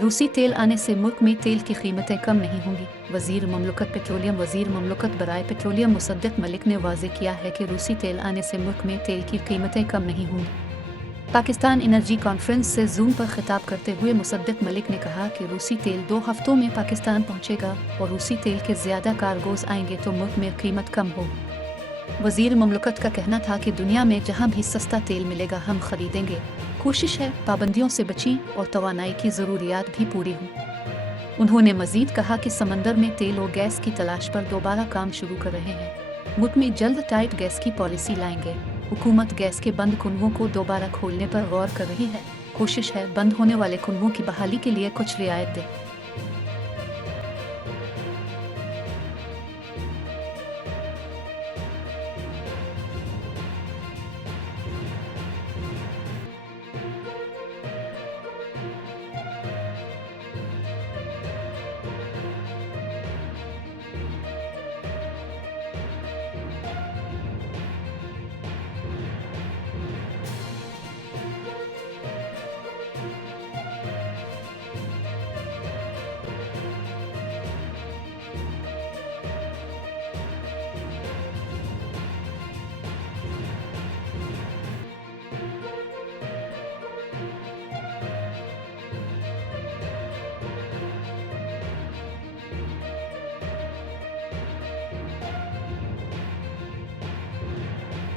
रूसी तेल आने से मुल्क में तेल की कीमतें कम नहीं होंगी। वजीर ममलकत बराए पेट्रोलियम मुसद्दिक मलिक ने वाज़े किया है कि रूसी तेल आने से मुल्क में तेल की कीमतें कम नहीं होंगी। पाकिस्तान एनर्जी कॉन्फ्रेंस से जूम पर खिताब करते हुए मुसद्दिक मलिक ने कहा कि रूसी तेल 2 हफ्तों में पाकिस्तान पहुंचेगा और रूसी तेल के ज़्यादा कार्गोज आएंगे तो मुल्क में कीमत कम हो। वजीर ममलकत का कहना था कि दुनिया में जहां भी सस्ता तेल मिलेगा हम खरीदेंगे। कोशिश है पाबंदियों से बची और तवानाई की ज़रूरियात भी पूरी हों। उन्होंने मजीद कहा कि समंदर में तेल और गैस की तलाश पर दोबारा काम शुरू कर रहे हैं। मुल्क में जल्द टाइट गैस की पॉलिसी लाएंगे। हुकूमत गैस के बंद कुनवों को दोबारा खोलने पर गौर कर रही है। कोशिश है बंद होने वाले कुनवों की बहाली के लिए कुछ रियायत दे।